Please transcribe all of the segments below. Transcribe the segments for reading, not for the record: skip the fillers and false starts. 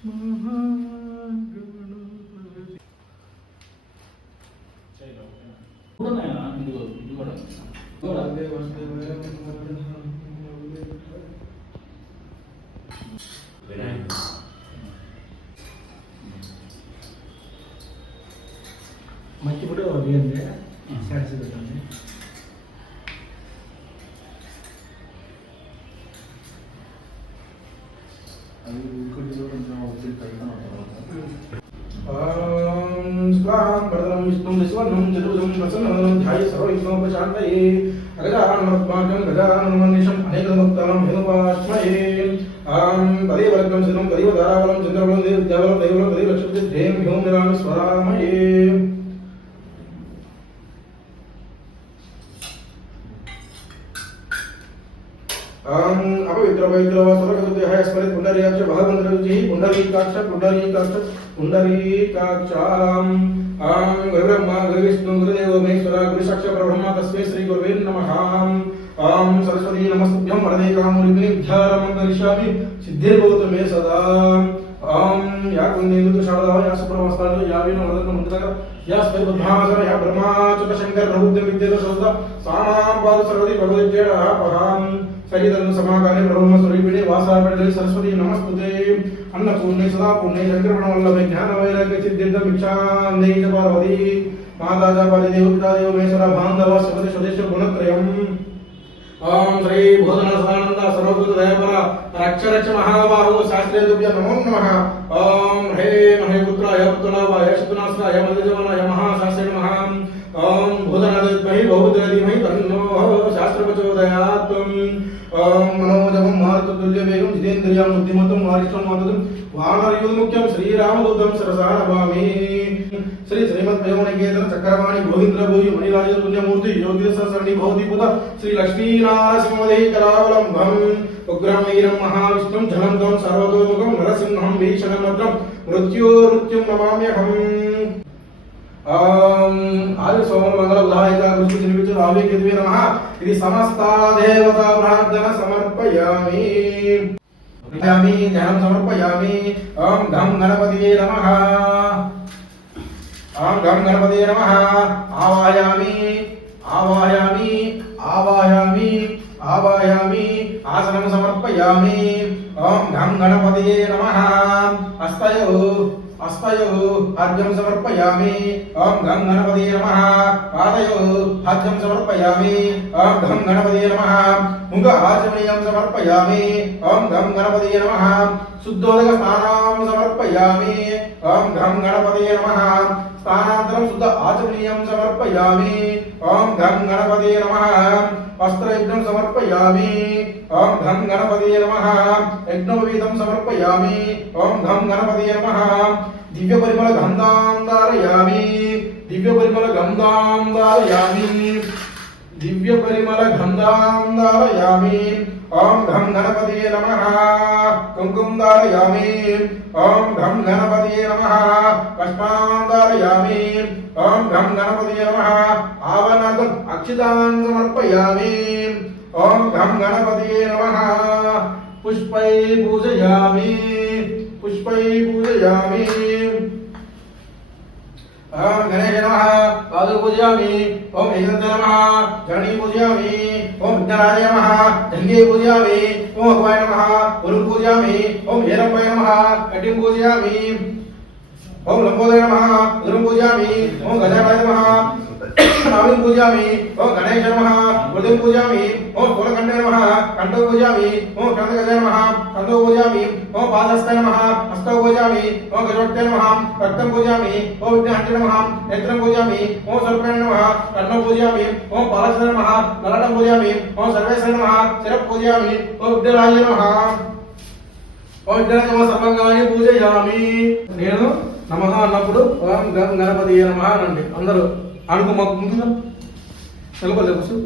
మంచి కూడా అడిగింది స్టాటస్ పెట్టండి. అది ఇంకోటి కొంచెం వచ్చి కడతాను. భరతం విష్ణుం విశ్వనం చతుర్భుజం ప్రసన్నం ధ్యాయ సర్వవిఘ్నోపశాంతయే అగజాననమస్మాకం గజాననమనిషం అనేకముక్తానం హేనుపాస్మయే తదేవ లగ్నం శిరం తదేవ ధారావలం చంద్రబలం దేవ విద్యాబలం దైవబలం తదేవ లక్ష్మీ ధ్యేయం హ్యోం నిరామి స్వరామయే. अपवित्र पवित्र सर्वगतः स्मरित पुंडरीकाक्ष भगवन्तरुचि पुंडरीकाक्ष पुंडरीकाक्ष पुंडरीकाक्षां गुरुब्रह्मा गुरुविष्णु गुरुदेवो महेश्वरा गुरुसाक्षात् परब्रह्म तस्मै श्री गुरुवे नमः. सरस्वती नमस्तुभ्यं वरदे कामरूपिणी विद्यारम्भं करिष्यामि सिद्धिर्भवतु मे सदा. या कुन्देन्दु शारदा या सुप्रमस्तानु या वीणा वदन्तु मुद्रः या स्पैर्बुद्धासर या ब्रह्माच्युत शंकर प्रबुद्ध विद्येत सदा सामां पाद सर्वति भगवद्जेडः पहां सहितं समाकारे ब्रह्म स्वरूपिणे वासापडे सरस्वती नमस्तुते. अन्नपूर्णे सदा पूर्णे शंकरवल्लभे ज्ञान वैराग्य सिद्धिर्थ भिक्षां देहि पार्वती माता च पार्वती पिता देव महेश्वरा बान्धव सपति स्वदेश गुणत्रयम्. श्री भूतनाथ सदानंद सर्वभूत दयापर रक्ष रक्ष महाबाहु शास्त्रीय तुभ्य नमो नमः. हे महेपुत्राय पुत्रलाभाय शत्रुनाशाय मदजवनाय महाशास्त्रे नमः. भूतनाथ विद्महे बहुपुत्र धीमहि तन्नो शास्त्र प्रचोदयात्. मनोजवं मारुततुल्यवेगं जितेन्द्रियं बुद्धिमतं वारिष्ठं मातुलं वानरयूथमुख्यं श्रीरामदूतं शिरसा नमामि. श्री श्रीमद्भयोनिकेतन चक्रवाणी गोविंद्र भूयि मणिराज पुण्यमूर्ति योगी सरणी भवति पुत श्री लक्ष्मीनारसिंहदेहि करावलंबम् उग्रं वीरं महाविष्णुं झलन्तं सर्वतोमुखं नरसिंहं भीषणभद्रं मृत्युं नमाम्यहम्. आदि सोममंगल उदायिका गुरु श्री रावे केतवे नमः. इति समस्ता देवता प्रार्थना समर्पयामि. यामि ध्यानं समर्पयामि. ओम गं गणपतिये नमः. ओम गं गणपतिये नमः. आवाहयामि आवाहयामि आवाहयामि आवाहयामि आसनं समर्पयामि. ओम गं गणपतिये नमः. हस्तयोः अर्घ्यं समर्पयामि. ओम गं गणपतिये नमः. पादयोः अर्घ्यं समर्पयामि. ओम गं गणपतिये नमः. मुख आचमनीयं समर्पयामि. ओम गं गणपतिये नमः. शुद्धोदक स्नानं समर्पयामि. ओम गं गणपतिये नमः. स्थानान्तरं शुद्ध आचमनीयं समर्पयामि. ओम गं गणपतिये नमः. वस्त्रयज्ञं समर्पयामि. ओम गं गणपतिये नमः. यज्ञोपवीतं समर्पयामि. ओम गं गणपतिये नमः. दिव्य परिमल गंधां धारयामि. दिव्य परिमल गंधां धारयामि. दिव्य परिमल गंधां धारयामि. ओम गं गणपतिये नमः. कुंकुम धारयामि. ओम गं गणपतिये नमः. पुष्पां धारयामि. ओम गं गणपतिये नमः. आवनार्थम् अक्षतान् समर्पयामि. ओम गं गणपतिये नमः. पुष्पै पूजयामि. पुष्पै पूजयामि. गणेश नमः. पादौ पूजयामि. ओम ऐकदन्त नमः. चरणी पूजयामि. ओम विघ्नराजाय नमः. जङ्घे पूजयामि. ओम भगवाय नमः. गुरुं पूजयामि. ओम हेरम्बाय नमः. कटिं पूजयामि. ओम लंबोदराय नमः. गुरुं पूजयामि. ओम गजाननाय नमः. नाभिं पूजयामि. ओम गणेश नमः. गुरुं पूजयामि. ओम स्थूलकण्ठे नमः. कण्ठौ पूजयामि. ओम कण्ठगजाय नमः. कण्ठौ पूजयामि. ओम पादहस्ताय नमः. हस्तौ पूजयामि. ओम गजवक्त्राय नमः. रक्तं पूजयामि. ओम विघ्नहन्त्रे नमः. नेत्रं पूजयामि. ओम सर्पाय नमः. कर्णं पूजयामि. ओम पालसाय नमः. ललाटं पूजयामि. ओम सर्वेशाय नमः. शिरः पूजयामि. ओम विघ्नराजाय नमः. ओम विघ्नराजाय नमः. सर्वांगानि पूजयामि. నేను నమః అన్నప్పుడు ఓం గం గణపతియే నమః అనండి. అందరూ అనుకో మాకు ముందుగా నిలబడలే కూర్చో.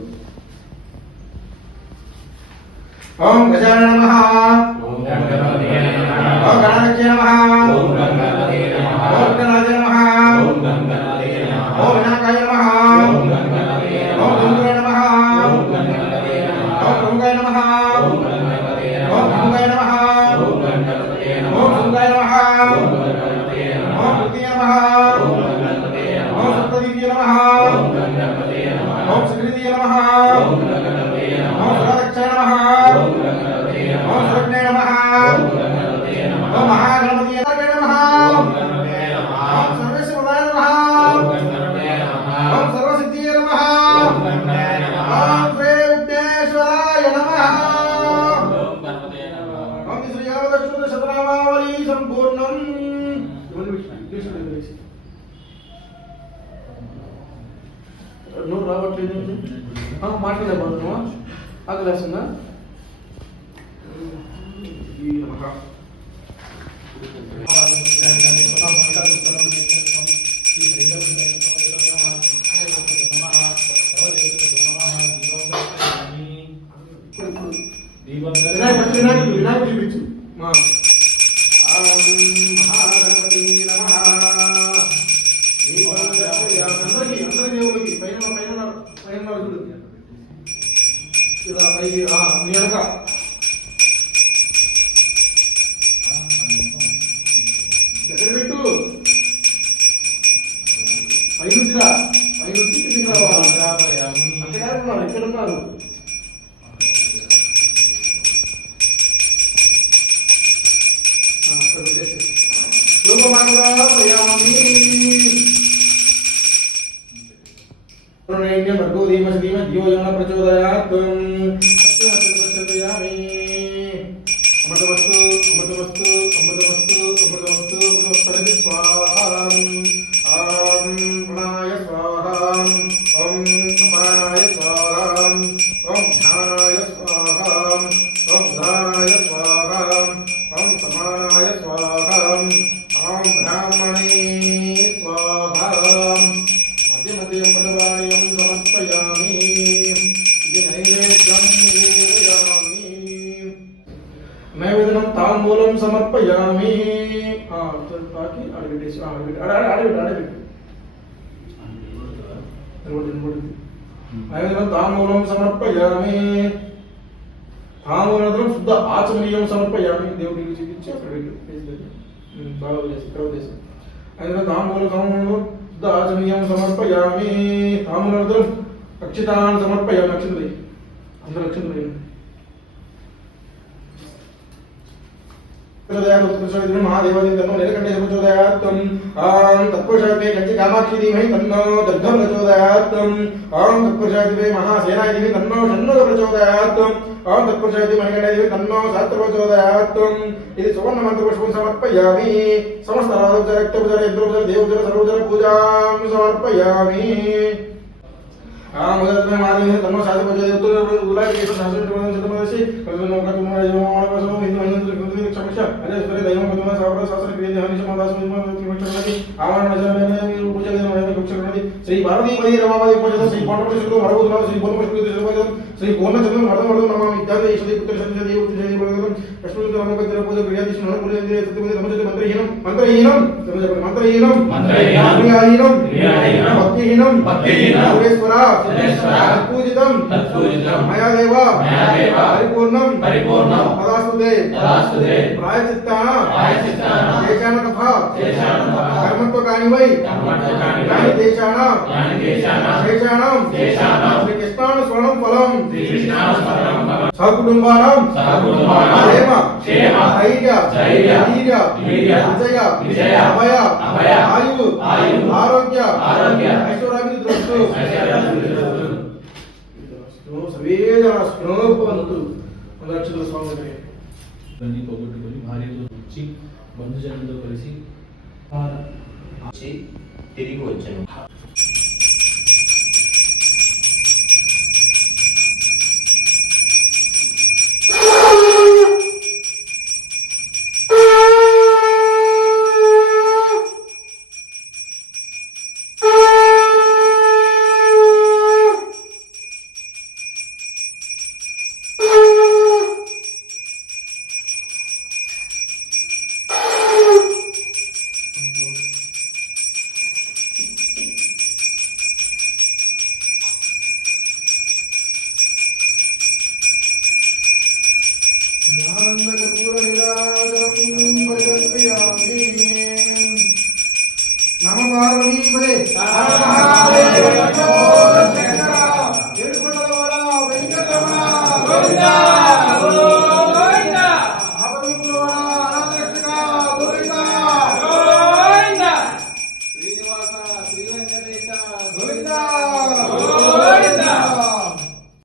ओम गजानन नमः. ओम गणपतये नमः. ओम गणाध्यक्षे नमः. ओम गणपतये नमः. ओम गणाधिपतये नमः. ओम गणपतये नमः. ओम विनायकाय नमः. ओम गणपतये नमः. ओम गंगाय नमः. ओम गणपतये नमः. ओम गंगाय नमः. ओम गणपतये नमः. ओम गंगाय नमः. ओम गणपतये नमः. ओम गंगाय नमः. ओम कृतिये नमः ओम सप्तदिव्ये नमः ओम सुकृतिये नमः ओम सुरक्षाय नमः ओम सुरज्ञाय नमः ओम महागणपतिये नमः ओम सर्वेश्वराय नमः ओम सर्वसिद्धिये नमः ओम श्री विघ्नेश्वराय नमः ओम श्री यावदश्वत शतनामावली संपूर्णम् నోరు రావట్లేదు మాట్లాడబోతున్నావా ఆకలేస్తుందా వినాయకుడు చూపించు దగ్గర పెట్టు పైనుంచిరా పైనుంచి కిందికి రావాలి ఎక్కడ ఉన్నారు भर्गो धीमहि धीमहि धियो यो नः प्रचोदयात् प्रचोदयामि अमृतमस्तु अमृतमस्तु अमृतमस्तु अमृतमस्तु अमृतमस्तु स्वाहा ॐ प्राणाय स्वाहा ॐ अपानाय स्वाहा ॐ ध्यानाय स्वाहा ॐ उदानाय स्वाहा ॐ समानाय स्वाहा ॐ ब्राह्मणे स्वाहा मध्य अमृतवाणीं समर्पयामि नैवेद्यं निवेदयामि नैवेद्यं ताम्बूलं समर्पयामि बाकी आडबिटेసి आडबिट नैवेद्यं ताम्बूलं समर्पयामि ताम्बूलं शुद्ध आचमनीयं समर्पयामि దేవుడికి చూపించి అక్కడ బాగా చేసి తర్వాత చేసి నైవేద్యం ताम्बूलं दाचनीयं समर्पयामि ताम्बूलम् अक्षतान् समर्पयामि अक्षतले अंदर अक्षतले प्रचोदयात् महादेवादिं तन्नो नीलकण्ठेन प्रचोदयात् तत्पुरुषाय कंचि कामाक्षी धीमहि तन्नो दुर्गं प्रचोदयात् तत्पुरुषाय महासेनाय धीमहि तन्नो षण्मुख प्रचोदयात् तत्पुरुषाय मणिकण्ठाय धीमहि तन्नो सहस्र प्रचोदयात् इति सुवर्णमन्त्रपुष्पं समर्पयामि समस्त राजोपचार रक्तोपचार यज्ञोपचार देवोपचार सर्वोपचार पूजां समर्पयामि मुदत्मे माधवी तन्नो साधु प्रचोदयात् गुलाब केश शास्त्रं शतमदशि प्रसन्नो कतुमो यजमानवसो हिन्दु क्षमस्या अजय सुरे दैवं पद्मना सावरा शास्त्र क्रियते हरिशमदासो हिमक्षमति आवाहन नजरमे पूजने कुक्षरमति श्री पार्वतीपति रमापति पूजन श्री पांडवश्री मरभूतनाथ श्री बोलमश्री श्री श्री पूर्णचंद्र मर्दमर्दम नमामि इत्यादि ईश्वरी पुत्र संजय देव पूजन कष्टुत नमोकत्र पूजा क्रियादिश नमो पूजने सत्यमति नमोजते मंत्रहीनम मंत्रहीनम क्रियाहीनम भक्तिहीनम सुरेश्वरा पूजितम मया देव परिपूर्णम तदास्तुते प्रायश्चित्ताः शेषान तथा कर्मत्वकानि वै यानि देशानां शेषानां श्री कृष्णानु स्वर्णं फलं सहकुटुम्बानां क्षेम धैर्य वीर्य विजय अभय आयु आरोग्य ऐश्वर्याभिवृद्धि दृष्टु सर्वे जनाः स्पृहन्तु अक्षर स्वामी అన్ని పోగొట్టుకొని భార్యతో వచ్చి బంధుజనులతో కలిసి తిరిగి వచ్చాను. పార్వతీపదే హర మహాదేవ